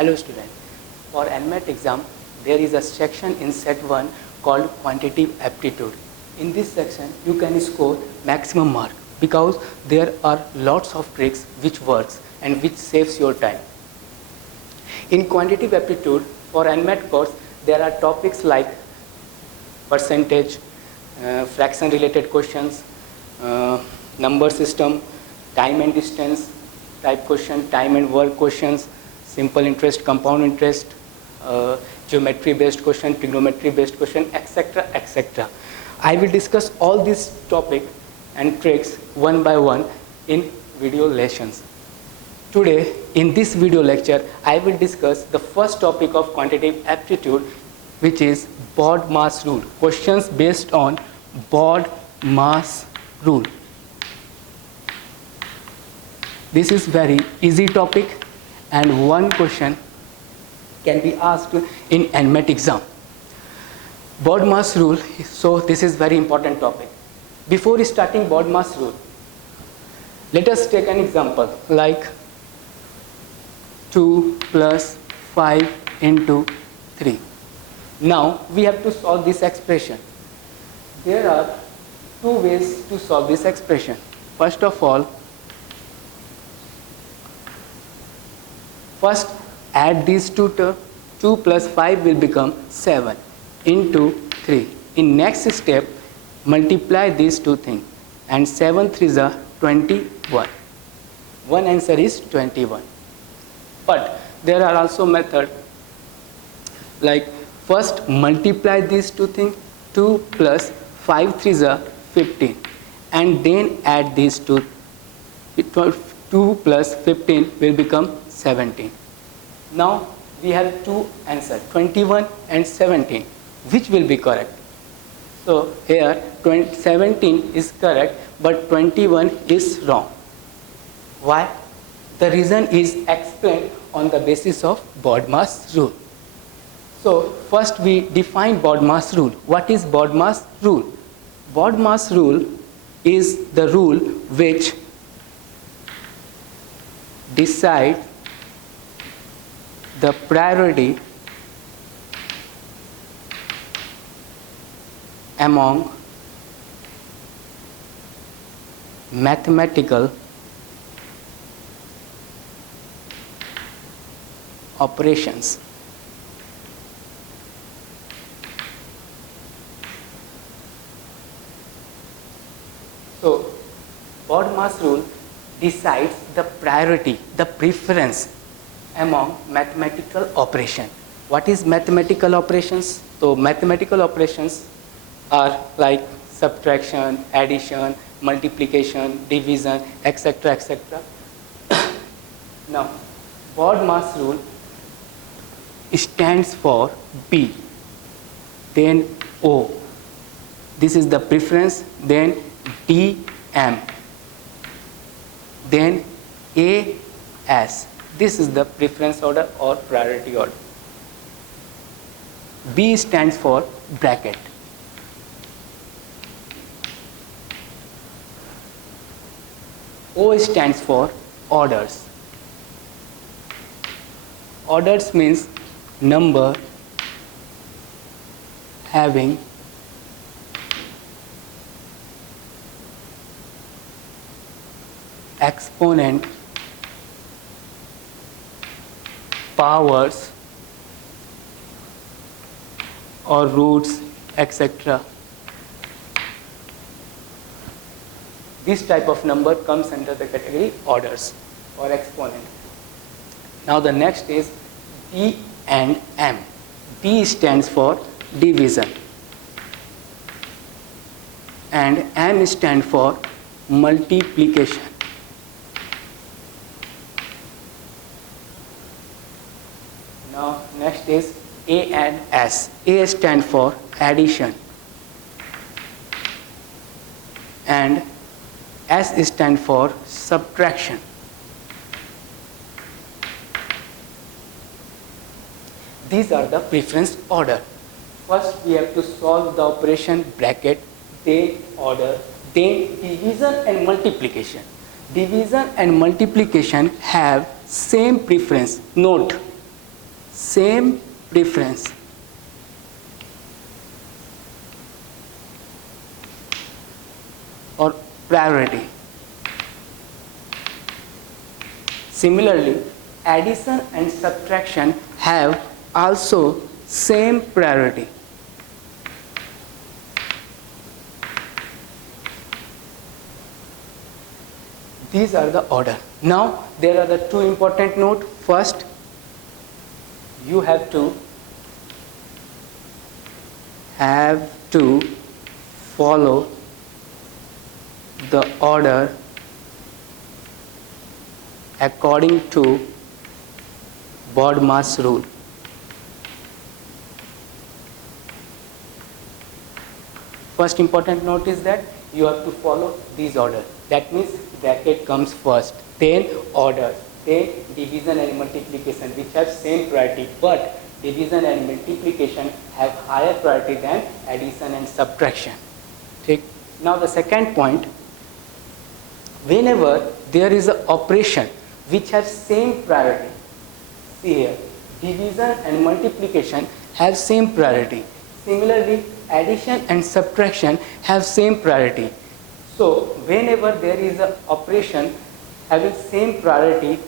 Hello student. For NMAT exam, there is a section in set 1 called quantitative aptitude. In this section, you can score maximum mark because there are lots of tricks which works and which saves your time. In quantitative aptitude, for NMAT course, there are topics like percentage, fraction related questions, number system, time and distance type question, time and work questions, simple interest, compound interest, geometry based question, trigonometry based question, etc. etc. I will discuss all these topics and tricks one by one in video lessons. Today in this video lecture I will discuss the first topic of quantitative aptitude, which is BOD-MAS rule. Questions based on BOD-MAS rule. This is very easy topic and one question can be asked in NMAT exam. BOD-MAS rule, so this is very important topic. Before starting BOD-MAS rule, let us take an example like 2 plus 5 into 3. Now we have to solve this expression. There are two ways to solve this expression. First of all, first add these two terms. 2 plus 5 will become 7 into 3. In next step, multiply these two things and 7 3s are 21. One answer is 21. But there are also methods like first multiply these two things, 2 plus 5 3s are 15, and then add these two. 2 plus 15 will become 17. Now we have two answers, 21 and 17. Which will be correct? So here 17 is correct, but 21 is wrong. Why? The reason is explained on the basis of BOD-MAS rule. So first we define BOD-MAS rule. What is BOD-MAS rule? BOD-MAS rule is the rule which decides the priority among mathematical operations. So, BOD-MAS rule decides the priority, the preference among mathematical operation. What is mathematical operations? So, mathematical operations are like subtraction, addition, multiplication, division, etc. etc. Now, BOD-MAS rule stands for B, then O. This is the preference, then D, M, then A, S. This is the preference order or priority order. B stands for bracket. O stands for orders. Orders means number having exponent, powers or roots, etc. This type of number comes under the category orders or exponent. Now the next is D and M. D stands for division and M stands for multiplication. Now next is A and S. A stands for addition and S stands for subtraction. These are the preference order. First we have to solve the operation bracket, then order, then division and multiplication. Division and multiplication have same preference. Note, same preference. Or priority. Similarly, addition and subtraction have also same priority. These are the order. Now there are the two important note. First, you have to follow the order according to BODMAS rule. First important note is that you have to follow these order. That means bracket comes first, then order, then division and multiplication, which have same priority, but division and multiplication have higher priority than addition and subtraction. Okay. Now the second point, whenever there is an operation which has same priority, see here, division and multiplication have same priority. Similarly, addition and subtraction have same priority. So whenever there is an operation having same priority,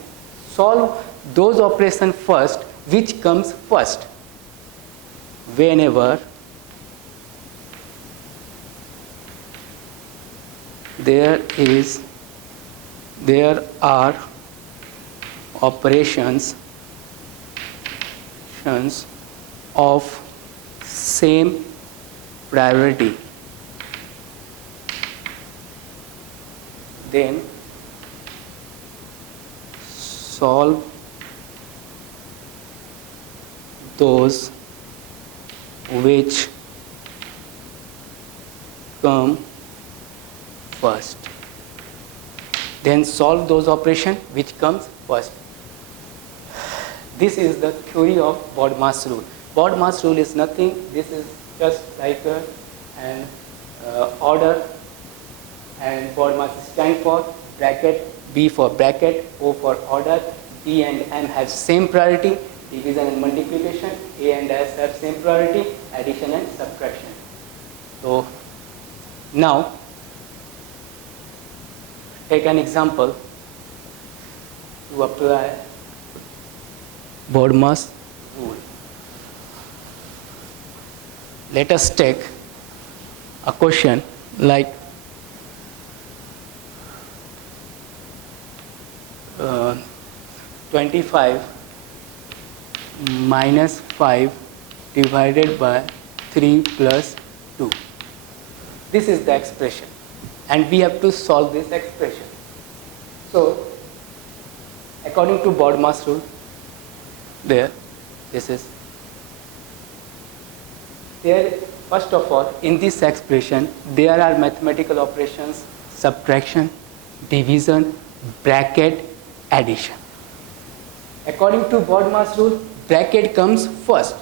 solve those operations first, which comes first. Whenever there are operations of same priority, then solve those which come first. Then solve those operations which comes first. This is the theory of BODMAS rule. BODMAS rule is nothing. This is just like an order, and BODMAS stand for bracket, B for bracket, O for order, B and M have same priority, division and multiplication, A and S have same priority, addition and subtraction. So now take an example to apply BODMAS rule. Let us take a question like 25 minus 5 divided by 3 plus 2. This is the expression, and we have to solve this expression. So according to BODMAS rule, first of all, in this expression there are mathematical operations: subtraction, division, bracket, addition. According to BODMAS rule, bracket comes first.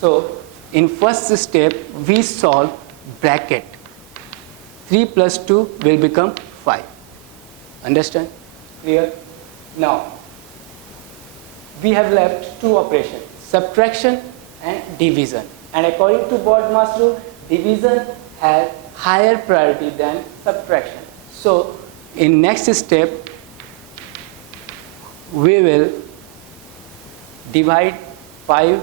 So in first step we solve bracket. 3 plus 2 will become 5. Understand? Clear? Now we have left two operations, subtraction and division. And according to BODMAS rule, division has higher priority than subtraction. So in next step we will divide 5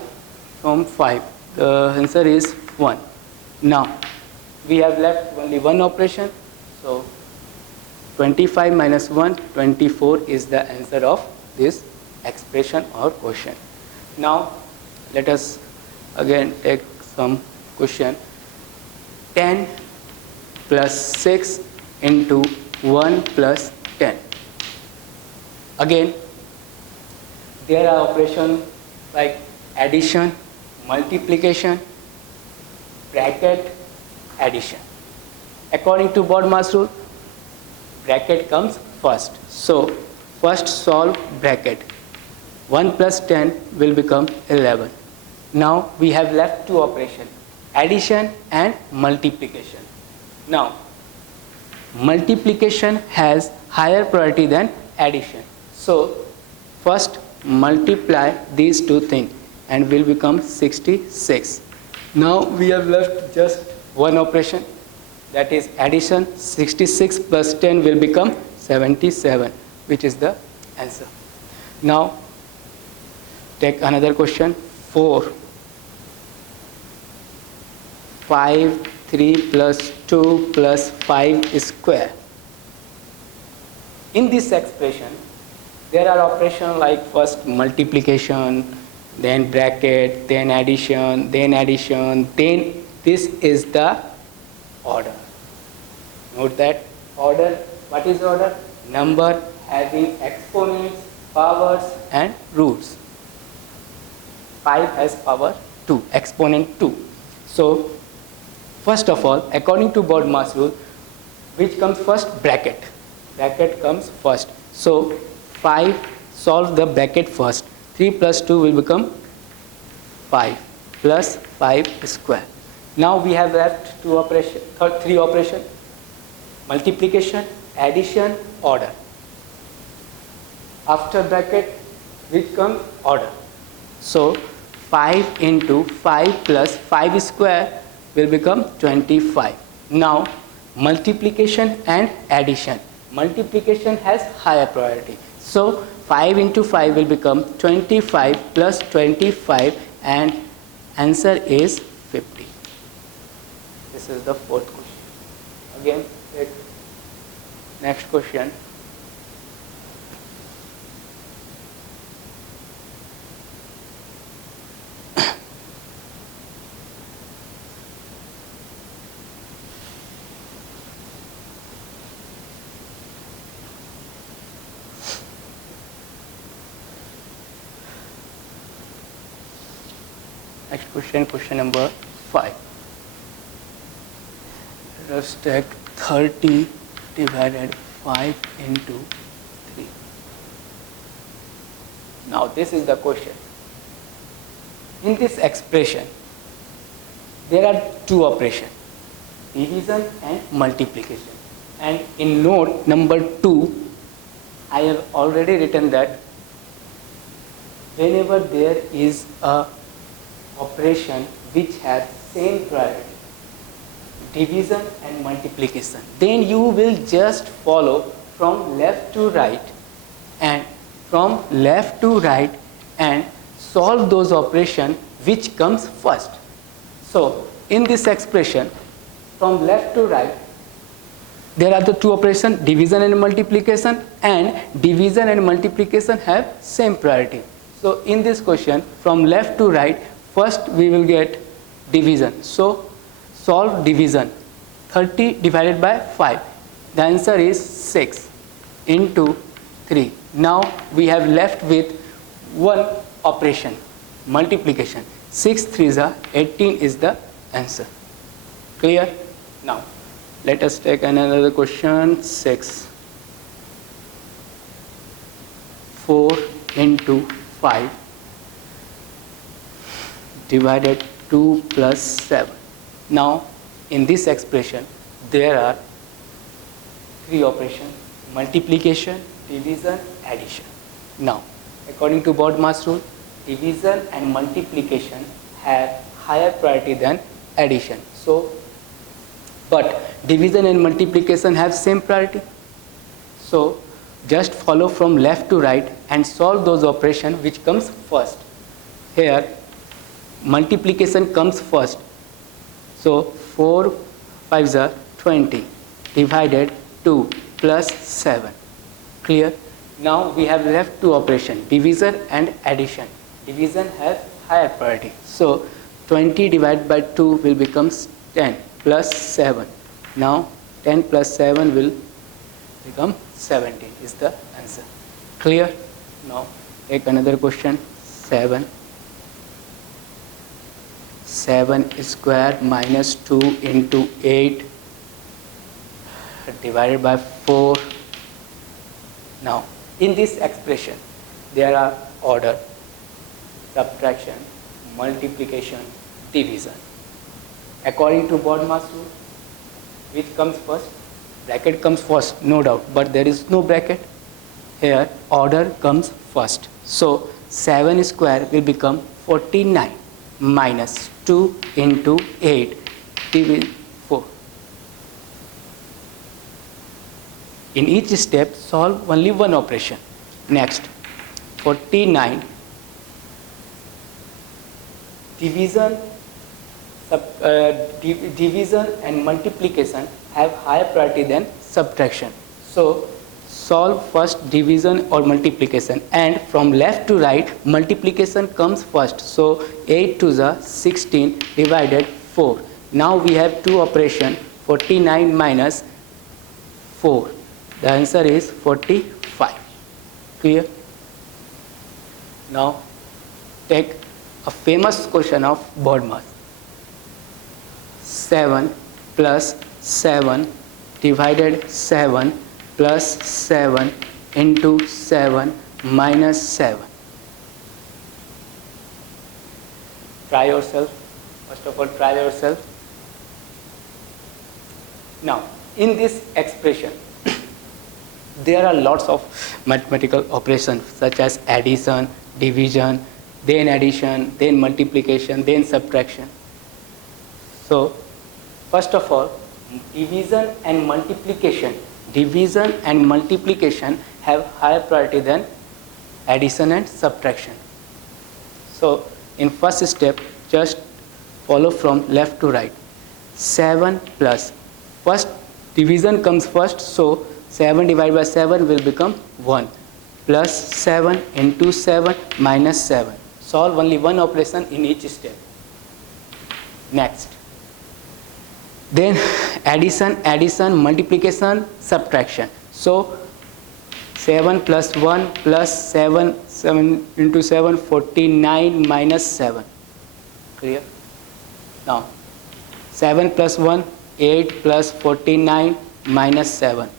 from 5. The answer is 1. Now we have left only one operation. So 25 minus 1, 24 is the answer of this expression or question. Now let us again take some question. 10 plus 6 into 1 plus 10. Again, there are operations like addition, multiplication, bracket, addition. According to BODMAS rule, bracket comes first. So first solve bracket. 1 plus 10 will become 11. Now we have left two operations, addition and multiplication. Now multiplication has higher priority than addition. So first multiply these two things. and will become 66. Now we have left just one operation, that is addition. 66 plus 10 will become 77, which is the answer. Now take another question. 4, 5, 3 plus 2 plus 5 square. In this expression, there are operations like first multiplication, then bracket, then addition, then this is the order. Note that order. What is order? Number having exponents, powers and roots. 5 has power 2, exponent 2. So first of all, according to BODMAS rule, which comes first? Bracket. Bracket comes first. So 5, solve the bracket first. 3 plus 2 will become 5 plus 5 square. Now we have left three operations: multiplication, addition, order. After bracket, which comes? Order. So 5 into 5 plus 5 square will become 25. Now multiplication and addition. Multiplication has higher priority. So 5 into 5 will become 25 plus 25, and answer is 50. This is the fourth question. Again, take next question. Next question, question number 5. Let us take 30 divided 5 into 3. Now this is the question. In this expression, there are two operations, division and multiplication. And in note number 2, I have already written that whenever there is a operation which has same priority, division and multiplication, then you will just follow from left to right and solve those operations which comes first. So in this expression, from left to right, there are the two operations, division and multiplication, and division and multiplication have same priority. So in this question, from left to right, first we will get division. So solve division. 30 divided by 5. The answer is 6 into 3. Now we have left with one operation, multiplication. 6 3s are 18 is the answer. Clear? Now let us take another question. 6. 4 into 5 divided 2 plus 7. Now in this expression there are three operations: multiplication, division, addition. Now according to BODMAS rule, division and multiplication have higher priority than addition. So but division and multiplication have same priority. So just follow from left to right and solve those operations which comes first. Here multiplication comes first. So 4 5s are 20 divided 2 plus 7. Clear? Now we have left two operations, division and addition. Division has higher priority. So 20 divided by 2 will become 10 plus 7. Now 10 plus 7 will become 17 is the answer. Clear? Now take another question. 7 square minus 2 into 8 divided by 4. Now in this expression there are order, subtraction, multiplication, division. According to BODMAS rule, which comes first? Bracket comes first, no doubt, but there is no bracket. Here order comes first. So 7 square will become 49 minus 2 into 8 divided 4. In each step, solve only one operation. Next, 49 division and multiplication have higher priority than subtraction. So solve first division or multiplication, and from left to right multiplication comes first. So 8 to the 16 divided 4. Now we have two operations, 49 minus 4. The answer is 45. Clear? Now take a famous question of BODMAS. 7 plus 7 divided 7 plus 7 into 7 minus 7. Try yourself. First of all, try yourself. Now, in this expression, there are lots of mathematical operations such as addition, division, then multiplication, then subtraction. So, first of all, division and multiplication have higher priority than addition and subtraction. So, in first step, just follow from left to right. 7 plus, first division comes first, so 7 divided by 7 will become 1, plus 7 into 7 minus 7. Solve only one operation in each step. Next. Then addition, multiplication, subtraction. So 7 plus 1 plus 7 into 7, 49 minus 7. Clear? Now 7 plus 1, 8 plus 49 minus 7.